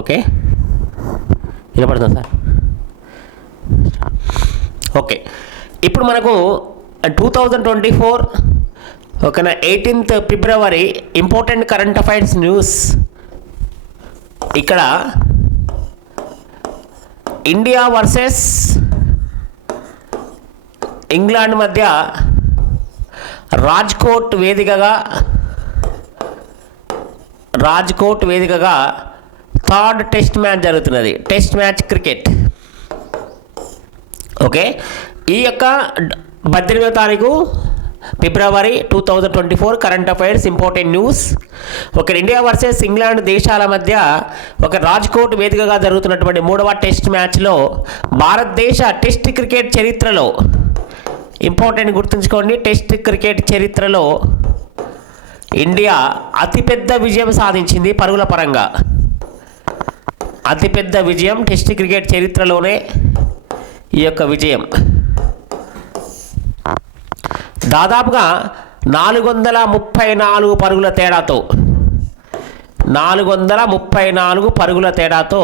Okay, వినపడుతుంది sir. Okay, ఇప్పుడు మనకు 2024 ఓకేనా 18th ఫిబ్రవరి ఇంపార్టెంట్ కరెంట్ అఫైర్స్ న్యూస్. ఇక్కడ ఇండియా వర్సెస్ ఇంగ్లాండ్ మధ్య రాజ్కోట్ వేదికగా థర్డ్ టెస్ట్ మ్యాచ్ జరుగుతున్నది. Test match cricket. ఓకే, ఈ యొక్క 18వ తారీఖు ఫిబ్రవరి 2024 కరెంట్ అఫైర్స్ ఇంపార్టెంట్ న్యూస్. ఒక ఇండియా వర్సెస్ ఇంగ్లాండ్ దేశాల మధ్య ఒక రాజ్కోట్ వేదికగా జరుగుతున్నటువంటి 3వ టెస్ట్ మ్యాచ్లో భారతదేశ టెస్ట్ క్రికెట్ చరిత్రలో ఇంపార్టెంట్ గుర్తుంచుకోండి, టెస్ట్ క్రికెట్ చరిత్రలో ఇండియా అతిపెద్ద విజయం సాధించింది. పరుగుల పరంగా అతిపెద్ద విజయం టెస్ట్ క్రికెట్ చరిత్రలోనే ఈ యొక్క విజయం. దాదాపుగా 434 పరుగుల తేడాతో 434 పరుగుల తేడాతో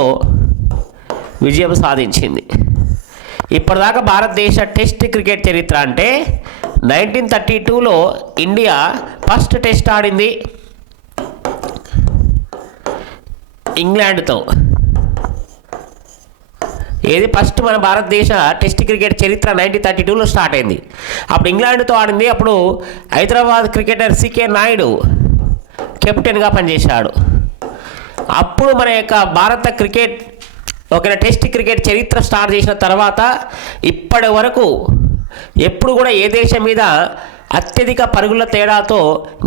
విజయం సాధించింది. ఇప్పటిదాకా భారతదేశ టెస్ట్ క్రికెట్ చరిత్ర అంటే 1932లో ఇండియా ఫస్ట్ టెస్ట్ ఆడింది ఇంగ్లాండ్తో. ఏది ఫస్ట్ మన భారతదేశ టెస్ట్ క్రికెట్ చరిత్ర 1932లో స్టార్ట్ అయింది. అప్పుడు ఇంగ్లాండ్తో ఆడింది. అప్పుడు హైదరాబాద్ క్రికెటర్ సికే నాయుడు కెప్టెన్గా పనిచేశాడు. అప్పుడు మన యొక్క భారత క్రికెట్ ఒక టెస్ట్ క్రికెట్ చరిత్ర స్టార్ట్ చేసిన తర్వాత ఇప్పటి వరకు ఎప్పుడు కూడా ఏ దేశం మీద అత్యధిక పరుగుల తేడాతో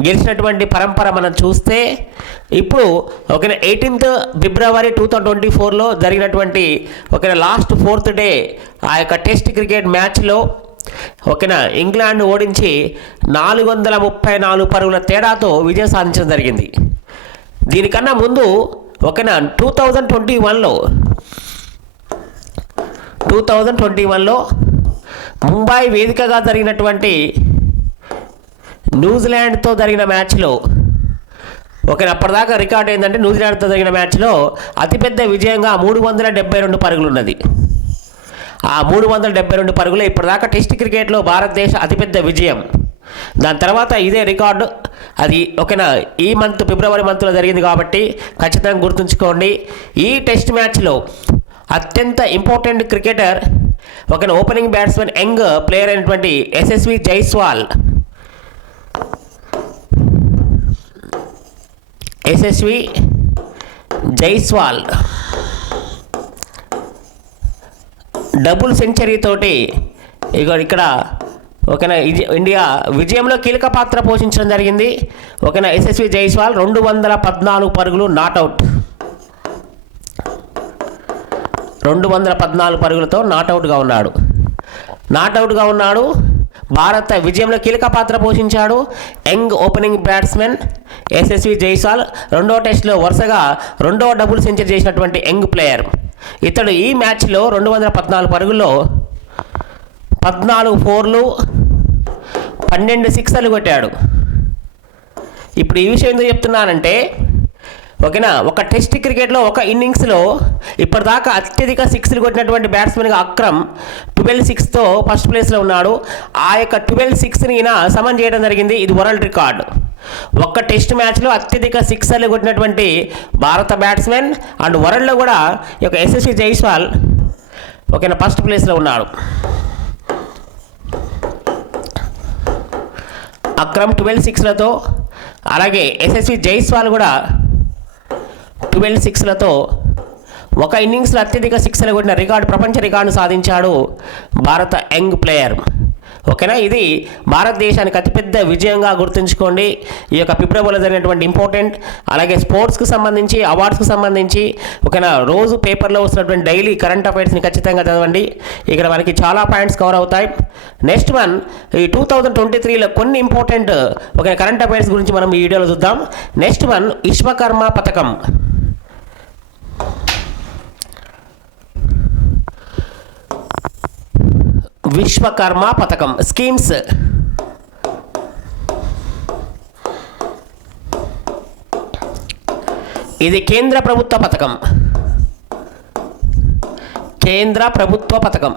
గెలిచినటువంటి పరంపర మనం చూస్తే ఇప్పుడు ఒక 18th ఫిబ్రవరి 2024లో జరిగినటువంటి ఒక లాస్ట్ 4th డే ఆ యొక్క టెస్ట్ క్రికెట్ మ్యాచ్లో ఓకేనా ఇంగ్లాండ్ ఓడించి 434 పరుగుల తేడాతో విజయం సాధించడం జరిగింది. దీనికన్నా ముందు ఓకేనా 2021లో ముంబై వేదికగా జరిగినటువంటి న్యూజిలాండ్తో జరిగిన మ్యాచ్లో ఓకే అప్పటిదాకా రికార్డ్ ఏంటంటే న్యూజిలాండ్తో జరిగిన మ్యాచ్లో అతిపెద్ద విజయంగా 372 పరుగులు ఉన్నది. ఆ 372 పరుగులు ఇప్పటిదాకా టెస్ట్ క్రికెట్లో భారతదేశ అతిపెద్ద విజయం. దాని తర్వాత ఇదే రికార్డు అది ఓకేనా ఈ మంత్ ఫిబ్రవరి మంత్లో జరిగింది కాబట్టి ఖచ్చితంగా గుర్తుంచుకోండి. ఈ టెస్ట్ మ్యాచ్లో అత్యంత ఇంపార్టెంట్ క్రికెటర్ ఒక ఓపెనింగ్ బ్యాట్స్మెన్ యంగ్ ప్లేయర్ అయినటువంటి యశస్వి జైస్వాల్ డబుల్ సెంచరీ తోటి ఇక్కడ ఓకేనా ఇండియా విజయంలో కీలక పాత్ర పోషించడం జరిగింది. ఓకేనా యశస్వి జైస్వాల్ 214 పరుగులు నాట్అవుట్ 214 పరుగులతో నాట్అవుట్గా ఉన్నాడు. భారత విజయంలో కీలక పాత్ర పోషించాడు young opening batsmen Yashasvi Jaiswal. రెండో టెస్ట్లో వరుసగా రెండో డబుల్ సెంచరీ చేసినటువంటి యంగ్ ప్లేయర్. ఇతడు ఈ మ్యాచ్లో 214 పరుగుల్లో 14 4లు 12 సిక్సర్లు కొట్టాడు. ఇప్పుడు ఈ విషయం ఎందుకు చెప్తున్నానంటే ఓకేనా ఒక టెస్ట్ క్రికెట్లో ఒక ఇన్నింగ్స్లో ఇప్పటిదాకా అత్యధిక సిక్స్లు కొట్టినటువంటి బ్యాట్స్మెన్గా అక్రమ్ 12 6తో ఫస్ట్ ప్లేస్లో ఉన్నాడు. ఆ యొక్క 12 6ని ఈయన సమన్ చేయడం జరిగింది. ఇది వరల్డ్ రికార్డు. ఒక్క టెస్ట్ మ్యాచ్లో అత్యధిక సిక్సర్లు కొట్టినటువంటి భారత బ్యాట్స్మెన్ అండ్ వరల్డ్లో కూడా ఈ యొక్క యశస్వి జైస్వాల్ ఓకేనా ఫస్ట్ ప్లేస్లో ఉన్నాడు. అక్రమ్ 12 6లతో అలాగే యశస్వి జైస్వాల్ కూడా 12 6లతో ఒక ఇన్నింగ్స్లో అత్యధిక సిక్స్లు కొట్టిన ప్రపంచ రికార్డు సాధించాడు భారత యంగ్ ప్లేయర్. ఓకేనా ఇది భారతదేశానికి అతిపెద్ద విజయంగా గుర్తుంచుకోండి. ఈ యొక్క ఫిబ్రవరిలో జరిగినటువంటి ఇంపార్టెంట్ అలాగే స్పోర్ట్స్కి సంబంధించి అవార్డ్స్కి సంబంధించి ఓకేనా రోజు పేపర్లో వస్తున్నటువంటి డైలీ కరెంట్ అఫైర్స్ని ఖచ్చితంగా చదవండి. ఇక్కడ మనకి చాలా పాయింట్స్ కవర్ అవుతాయి. నెక్స్ట్ వన్ ఈ 2023లో కొన్ని ఇంపార్టెంట్ ఓకే కరెంట్ అఫైర్స్ గురించి మనం ఈ వీడియోలో చూద్దాం. నెక్స్ట్ వన్ విశ్వకర్మ పథకం. విశ్వకర్మ పథకం స్కీమ్స్. ఇది కేంద్ర ప్రభుత్వ పథకం. కేంద్ర ప్రభుత్వ పథకం.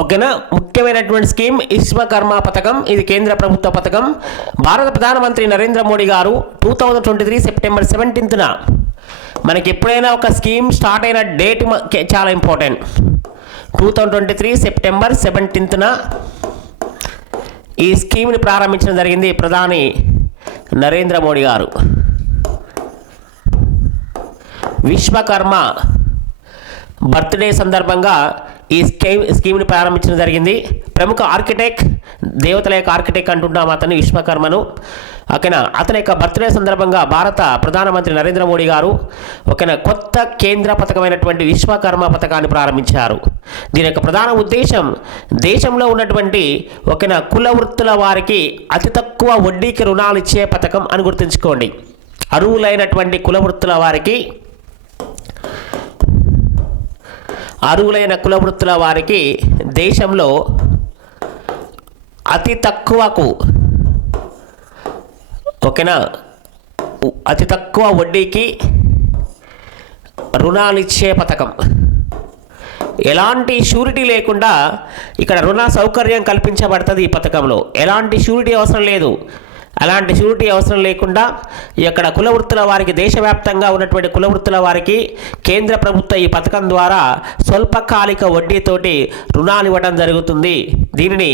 ఓకేనా, ముఖ్యమైనటువంటి స్కీమ్ విశ్వకర్మ పథకం. ఇది కేంద్ర ప్రభుత్వ పథకం. భారత ప్రధానమంత్రి నరేంద్ర మోడీ గారు 2023 సెప్టెంబర్ 17న మనకి ఎప్పుడైనా ఒక స్కీమ్ స్టార్ట్ అయిన డేట్ చాలా ఇంపార్టెంట్. 2023 సెప్టెంబర్ 17న ఈ స్కీమ్ని ప్రారంభించడం జరిగింది ప్రధాని నరేంద్ర మోడీ గారు. విశ్వకర్మ బర్త్డే సందర్భంగా ఈ స్కీమ్ని ప్రారంభించడం జరిగింది. ప్రముఖ ఆర్కిటెక్ట్, దేవతల యొక్క ఆర్కిటెక్ట్ అంటుంటాం అతన్ని, విశ్వకర్మను. ఓకేనా, అతని యొక్క బర్త్డే సందర్భంగా భారత ప్రధానమంత్రి నరేంద్ర మోడీ గారు ఓకేనా కొత్త కేంద్ర పథకమైనటువంటి విశ్వకర్మ పథకాన్ని ప్రారంభించారు. దీని యొక్క ప్రధాన ఉద్దేశం దేశంలో ఉన్నటువంటి ఓకేనా కుల వృత్తుల వారికి అతి తక్కువ వడ్డీకి రుణాలు ఇచ్చే పథకం అని గుర్తుంచుకోండి. అర్హులైనటువంటి కుల వృత్తుల వారికి, అర్హులైన కుల వృత్తుల వారికి దేశంలో అతి తక్కువకు ఓకేనా అతి తక్కువ వడ్డీకి రుణాలు ఇచ్చే పథకం. ఎలాంటి షూరిటీ లేకుండా ఇక్కడ రుణ సౌకర్యం కల్పించబడుతుంది. ఈ పథకంలో ఎలాంటి షూరిటీ అవసరం లేదు. అలాంటి షూరిటీ అవసరం లేకుండా ఇక్కడ కుల వృత్తుల వారికి, దేశవ్యాప్తంగా ఉన్నటువంటి కుల వృత్తుల వారికి కేంద్ర ప్రభుత్వం ఈ పథకం ద్వారా స్వల్పకాలిక వడ్డీతోటి రుణాలు ఇవ్వడం జరుగుతుంది. దీనిని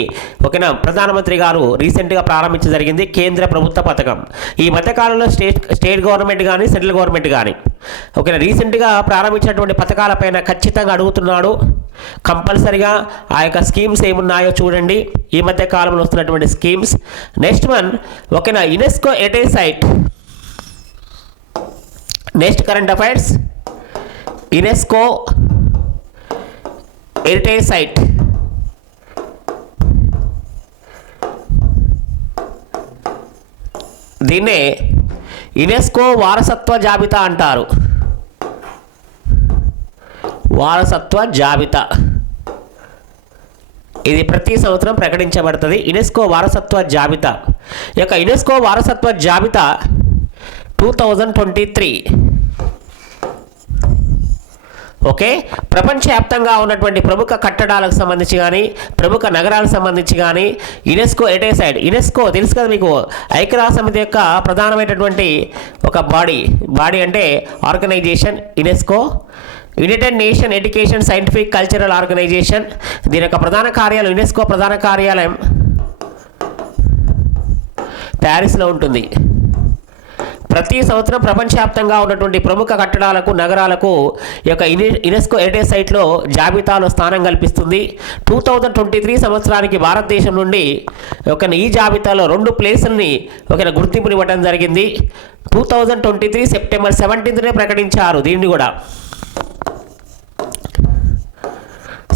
ఓకేనా ప్రధానమంత్రి గారు రీసెంట్గా ప్రారంభించడం జరిగింది. కేంద్ర ప్రభుత్వ పథకం. ఈ మధ్యకాలంలో స్టేట్ గవర్నమెంట్ కానీ సెంట్రల్ గవర్నమెంట్ కానీ ఓకేనా రీసెంట్గా ప్రారంభించినటువంటి పథకాలపైన ఖచ్చితంగా అడుగుతున్నాడు. కంపల్సరిగా ఆ యొక్క స్కీమ్స్ ఏమున్నాయో చూడండి. ఈ మధ్య కాలంలో వస్తున్నటువంటి స్కీమ్స్. నెక్స్ట్ వన్ ఓకేనా UNESCO heritage site. Next current affairs, UNESCO heritage site. దీన్నే యునెస్కో వారసత్వ జాబితా అంటారు. వారసత్వ జాబితా ఇది ప్రతి సంవత్సరం ప్రకటించబడుతుంది. యునెస్కో వారసత్వ జాబితా. ఈ యొక్క యునెస్కో వారసత్వ జాబితా 2023 ఓకే ప్రపంచవ్యాప్తంగా ఉన్నటువంటి ప్రముఖ కట్టడాలకు సంబంధించి కానీ, ప్రముఖ నగరాలకు సంబంధించి కానీ యునెస్కో హెరిటేజ్ సైట్. యునెస్కో తెలుసు కదా మీకు, ఐక్యరాజ్య సమితి యొక్క ప్రధానమైనటువంటి ఒక బాడీ అంటే organization UNESCO, United Nation Education scientific cultural organization. దీని యొక్క ప్రధాన కార్యాలయం, యునెస్కో ప్రధాన కార్యాలయం ప్యారిస్లో ఉంటుంది. ప్రతి సంవత్సరం ప్రపంచవ్యాప్తంగా ఉన్నటువంటి ప్రముఖ కట్టడాలకు, నగరాలకు ఈ యొక్క యునెస్కో హెరిటేజ్ సైట్లో జాబితాలో స్థానం కల్పిస్తుంది. 2023 సంవత్సరానికి భారతదేశం నుండి ఈ జాబితాలో 2 ప్లేసుల్ని గుర్తింపునివ్వడం జరిగింది. 2023 సెప్టెంబర్ 17నే ప్రకటించారు. దీన్ని కూడా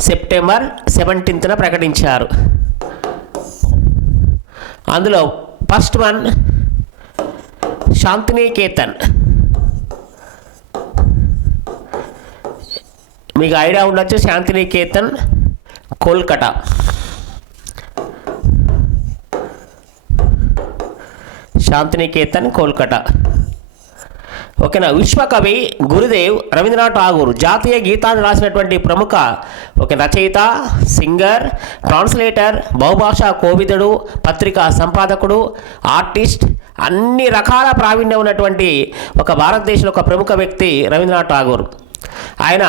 సెప్టెంబర్ 17న ప్రకటించారు. అందులో ఫస్ట్ వన్ శాంతినికేతన్. మీకు ఐడియా ఉండొచ్చు, శాంతినికేతన్ కోల్కతా. శాంతినికేతన్ కోల్కతా ఓకేనా. విశ్వకవి గురుదేవ్ రవీంద్రనాథ్ ఠాగూర్ జాతీయ గీతాన్ని రాసినటువంటి ప్రముఖ రచయిత, సింగర్, ట్రాన్స్లేటర్, బహుభాషా కోవిదుడు, పత్రికా సంపాదకుడు, ఆర్టిస్ట్, అన్ని రకాల ప్రావీణ్యం ఉన్నటువంటి భారతదేశంలో ఒక ప్రముఖ వ్యక్తి రవీంద్రనాథ్ ఠాగూర్. ఆయన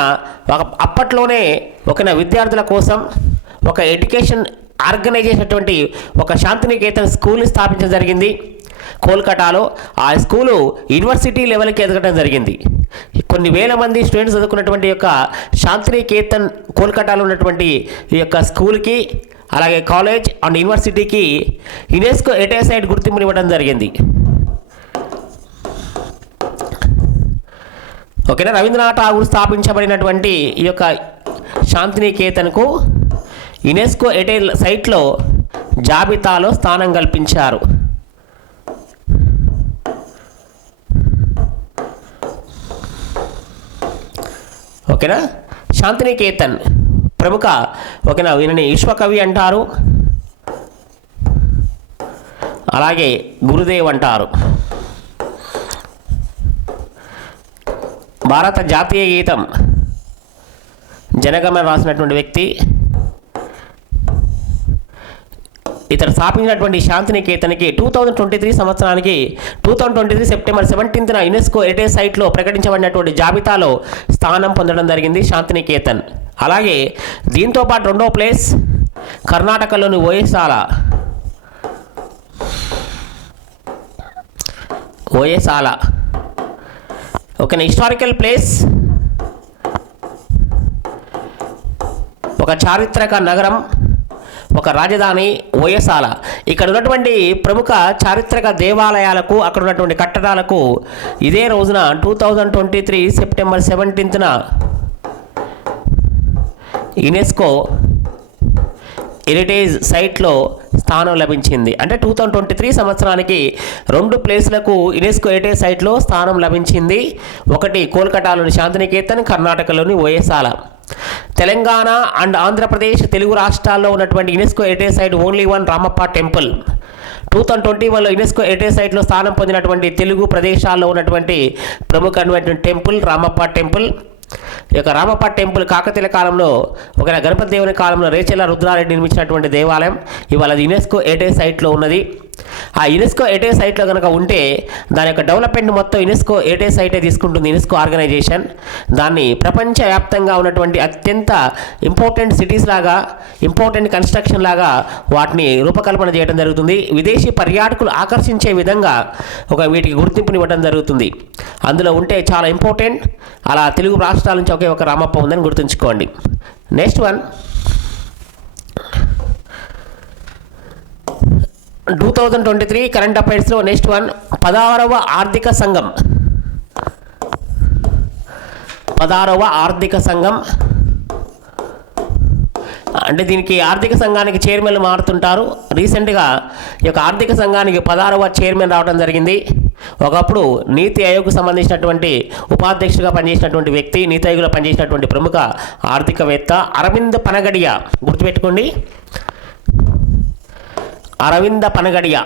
అప్పట్లోనే విద్యార్థుల కోసం ఎడ్యుకేషన్ ఆర్గనైజ్ చేసినటువంటి శాంతినికేతన్ స్కూల్ని స్థాపించడం జరిగింది కోల్కతాలో. ఆ స్కూలు యూనివర్సిటీ లెవెల్కి ఎదగడం జరిగింది. కొన్ని వేల మంది స్టూడెంట్స్ చదువుకున్నటువంటి శాంతినికేతన్ కోల్కతాలో ఉన్నటువంటి ఈ స్కూల్కి, అలాగే కాలేజ్ అండ్ యూనివర్సిటీకి యునెస్కో హెరిటేజ్ సైట్ గుర్తింపునివ్వడం జరిగింది. ఓకేనా. రవీంద్రనాథ్ ఠాగూర్ స్థాపించబడినటువంటి ఈ శాంతినికేతన్కు యునెస్కో హెరిటేజ్ సైట్లో జాబితాలో స్థానం కల్పించారు. ఓకేనా. శాంతినికేతన్ ప్రముఖ వీరిని విశ్వకవి అంటారు, అలాగే గురుదేవ్ అంటారు. భారత జాతీయ గీతం జనగణమన రాసినటువంటి వ్యక్తి. ఇతను స్థాపించినటువంటి శాంతినికేతన్కి 2023 సంవత్సరానికి 2023 సెప్టెంబర్ 17న యునెస్కో హెరిటేజ్ సైట్లో ప్రకటించబడినటువంటి జాబితాలో స్థానం పొందడం జరిగింది శాంతినికేతన్. అలాగే దీంతో పాటు రెండో ప్లేస్ కర్ణాటకలోని ఓయసాల. ఓకేనా. హిస్టారికల్ ప్లేస్ ఒక చారిత్రక నగరం, ఒక రాజధాని ఓయసాల. ఇక్కడ ఉన్నటువంటి ప్రముఖ చారిత్రక దేవాలయాలకు, అక్కడ ఉన్నటువంటి కట్టడాలకు ఇదే రోజున 2023 సెప్టెంబర్ 17న యునెస్కో హెరిటేజ్ సైట్లో స్థానం లభించింది. అంటే 2023 సంవత్సరానికి 2 ప్లేస్లకు యునెస్కో హెరిటేజ్ సైట్లో స్థానం లభించింది. ఒకటి కోల్కతాలోని శాంతినికేతన్, కర్ణాటకలోని ఓయసాల. తెలంగాణ అండ్ ఆంధ్రప్రదేశ్ తెలుగు రాష్ట్రాల్లో ఉన్నటువంటి UNESCO heritage site only one Ramappa temple. 2021లో UNESCO heritage సైట్లో స్థానం పొందినటువంటి తెలుగు ప్రదేశాల్లో ఉన్నటువంటి ప్రముఖమైనటువంటి టెంపుల్ రామప్ప టెంపుల్. ఈ యొక్క రామప్ప టెంపుల్ కాకతీయుల కాలంలో ఒక గణపతి దేవుని కాలంలో రేచెల రుద్రారెడ్డి నిర్మించినటువంటి దేవాలయం. ఇవాళ అది యునెస్కో హెరిటేజ్ సైట్లో ఉన్నది. ఆ యునెస్కో హెరిటేజ్ సైట్లో కనుక ఉంటే దాని యొక్క డెవలప్మెంట్ మొత్తం యునెస్కో హెరిటేజ్ సైటే తీసుకుంటుంది. యునెస్కో ఆర్గనైజేషన్ దాన్ని ప్రపంచవ్యాప్తంగా ఉన్నటువంటి అత్యంత ఇంపార్టెంట్ సిటీస్ లాగా, ఇంపార్టెంట్ కన్స్ట్రక్షన్ లాగా వాటిని రూపకల్పన చేయడం జరుగుతుంది. విదేశీ పర్యాటకులు ఆకర్షించే విధంగా వీటికి గుర్తింపునివ్వడం జరుగుతుంది. అందులో ఉంటే చాలా ఇంపార్టెంట్. అలా తెలుగు రాష్ట్రాల నుంచి ఒకే ఒక రామప్ప ఉందని గుర్తుంచుకోండి. నెక్స్ట్ వన్ 2023 కరెంట్ అఫైర్స్లో నెక్స్ట్ వన్ 16వ ఆర్థిక సంఘం. 16వ ఆర్థిక సంఘం అంటే దీనికి ఆర్థిక సంఘానికి చైర్మన్లు మారుతుంటారు. రీసెంట్గా ఈ యొక్క ఆర్థిక సంఘానికి 16వ చైర్మన్ రావడం జరిగింది. ఒకప్పుడు నీతి ఆయోగ్కు సంబంధించినటువంటి ఉపాధ్యక్షుడిగా పనిచేసినటువంటి వ్యక్తి, నీతి ఆయోగ్లో పనిచేసినటువంటి ప్రముఖ ఆర్థికవేత్త అరవింద్ పనగడియా. గుర్తుపెట్టుకోండి, అరవింద పనగడియా.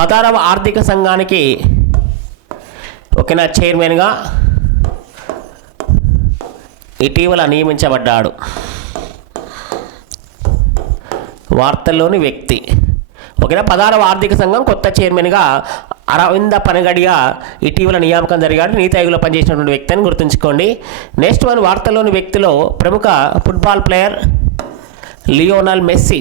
పదారవ ఆర్థిక సంఘానికి చైర్మన్గా ఇటీవల నియమించబడ్డాడు. వార్తల్లోని వ్యక్తి. 16వ ఆర్థిక సంఘం కొత్త చైర్మన్గా అరవింద పనగడియా ఇటీవల నియామకం జరిగాడు. నీతి ఆయోగ్లో పనిచేసినటువంటి వ్యక్తి అని గుర్తుంచుకోండి. నెక్స్ట్ వన్ వార్తల్లోని వ్యక్తిలో ప్రముఖ ఫుట్బాల్ ప్లేయర్ లియోనల్ మెస్సీ.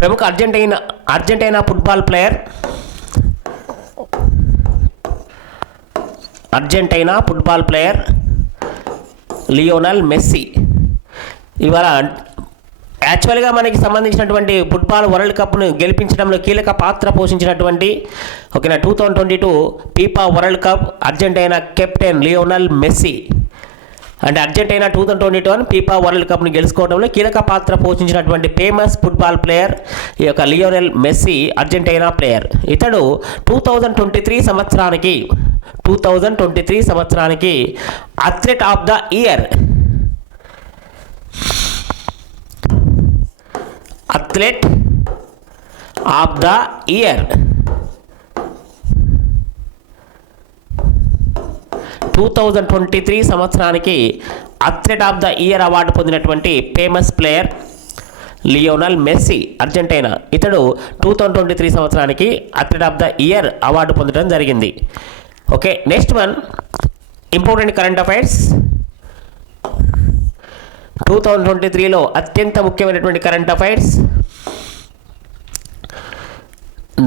ప్రముఖ Argentina football player Lionel messy. ఇవాళ యాక్చువల్గా మనకి సంబంధించినటువంటి ఫుట్బాల్ వరల్డ్ కప్ను గెలిపించడంలో కీలక పాత్ర పోషించినటువంటి 2022 FIFA world cup Argentina captain Lionel Messi. అంటే అర్జెంటీనా 2021 ఫీఫా వరల్డ్ కప్ను గెలుచుకోవడంలో కీలక పాత్ర పోషించినటువంటి ఫేమస్ ఫుట్బాల్ ప్లేయర్ ఈ యొక్క లియోనల్ మెస్సీ, అర్జెంటీనా ప్లేయర్. ఇతడు 2023 సంవత్సరానికి అథ్లెట్ ఆఫ్ ద ఇయర్ 2023 సంవత్సరానికి athlete of the year award పొందినటువంటి famous player Lionel Messi, Argentina. ఇతడు 2023 సంవత్సరానికి athlete of the year award పొందడం జరిగింది. Okay, next one important current affairs. 2023లో అత్యంత ముఖ్యమైనటువంటి కరెంట్ అఫైర్స్.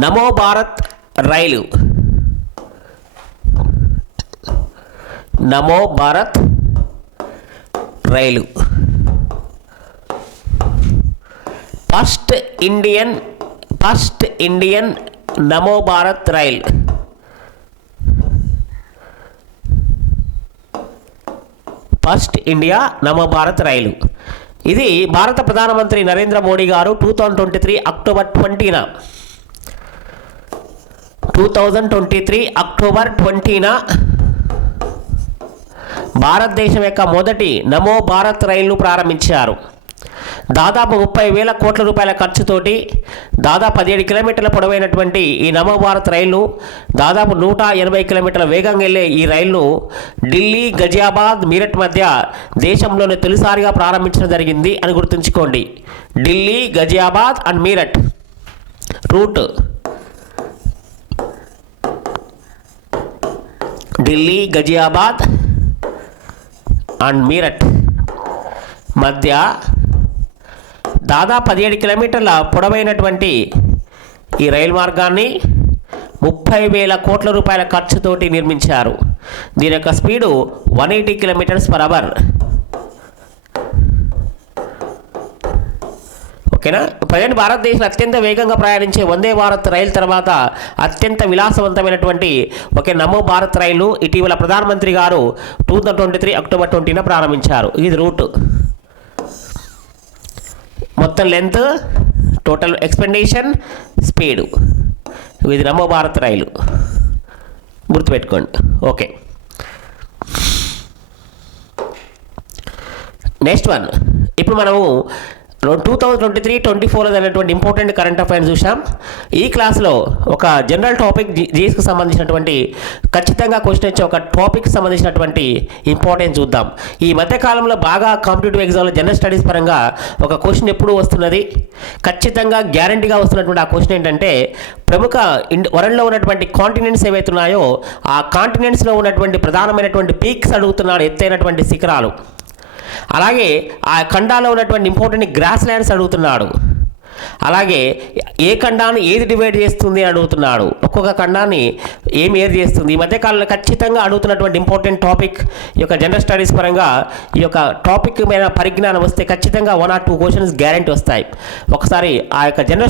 నమో భారత్ రైలు ఫస్ట్ ఇండియన్ నమో భారత్ రైల్. ఫస్ట్ ఇండియా నమో భారత్ రైలు. ఇది భారత ప్రధానమంత్రి నరేంద్ర మోడీ గారు 2023 అక్టోబర్ 20న భారతదేశం యొక్క మొదటి నమో భారత్ రైలును ప్రారంభించారు. దాదాపు 30,000 కోట్ల రూపాయల ఖర్చుతోటి దాదాపు 17 కిలోమీటర్ల పొడవైనటువంటి ఈ నమో భారత్ రైలు దాదాపు 180 కిలోమీటర్ల వేగంగా వెళ్ళే ఈ రైలును ఢిల్లీ, గజియాబాద్, మీరట్ మధ్య దేశంలోనే తొలిసారిగా ప్రారంభించడం జరిగింది అని గుర్తుంచుకోండి. Delhi, Ghaziabad and Meerut route, Delhi, Ghaziabad and Meerut మధ్య దాదాపు 17 కిలోమీటర్ల పొడవైనటువంటి ఈ రైలు మార్గాన్ని 30,000 కోట్ల రూపాయల ఖర్చుతోటి నిర్మించారు. దీని యొక్క స్పీడు 180 కిలోమీటర్స్ పర్ అవర్. ఓకేనా. ప్రజెంట్ భారతదేశంలో అత్యంత వేగంగా ప్రయాణించే వందే భారత్ రైలు తర్వాత అత్యంత విలాసవంతమైనటువంటి ఒకే నమో భారత్ రైలు ఇటీవల ప్రధానమంత్రి గారు 2023 అక్టోబర్ 20న ప్రారంభించారు. ఇది రూట్, మొత్తం లెంత్, టోటల్ ఎక్స్పెండిషన్, స్పీడు. ఇది నమో భారత్ రైలు, గుర్తుపెట్టుకోండి. Okay, next one. ఇప్పుడు మనము 2023-24 అనేటువంటి ఇంపార్టెంట్ కరెంట్ అఫైర్స్ చూసాం. ఈ క్లాస్లో ఒక జనరల్ టాపిక్ జీఎస్కి సంబంధించినటువంటి ఖచ్చితంగా క్వశ్చన్ వచ్చే ఒక టాపిక్ సంబంధించినటువంటి ఇంపార్టెన్స్ చూద్దాం. ఈ మధ్యకాలంలో బాగా కాంపిటేటివ్ ఎగ్జామ్లో జనరల్ స్టడీస్ పరంగా ఒక క్వశ్చన్ ఎప్పుడు వస్తున్నది, ఖచ్చితంగా గ్యారంటీగా వస్తున్నటువంటి ఆ క్వశ్చన్ ఏంటంటే ప్రముఖ వరల్డ్లో ఉన్నటువంటి కాంటినెంట్స్ ఏవైతే ఉన్నాయో ఆ కాంటినెంట్స్లో ఉన్నటువంటి ప్రధానమైనటువంటి పీక్స్ అడుగుతున్నాడు, ఎత్తైనటువంటి శిఖరాలు. అలాగే ఆ ఖండాల్లో ఉన్నటువంటి ఇంపార్టెంట్ గ్రాస్ ల్యాండ్స్ అడుగుతున్నాడు. అలాగే ఏ ఖండాన్ని ఏది డివైడ్ చేస్తుంది అడుగుతున్నాడు, ఒక్కొక్క ఖండాన్ని ఏమి ఏది చేస్తుంది. ఈ మధ్యకాలంలో ఖచ్చితంగా అడుగుతున్నటువంటి ఇంపార్టెంట్ టాపిక్ ఈ యొక్క జనరల్ స్టడీస్ పరంగా ఈ యొక్క టాపిక్ మీద పరిజ్ఞానం వస్తే ఖచ్చితంగా 1 or 2 క్వశ్చన్స్ గ్యారంటీ వస్తాయి. ఒకసారి ఆ యొక్క జనరల్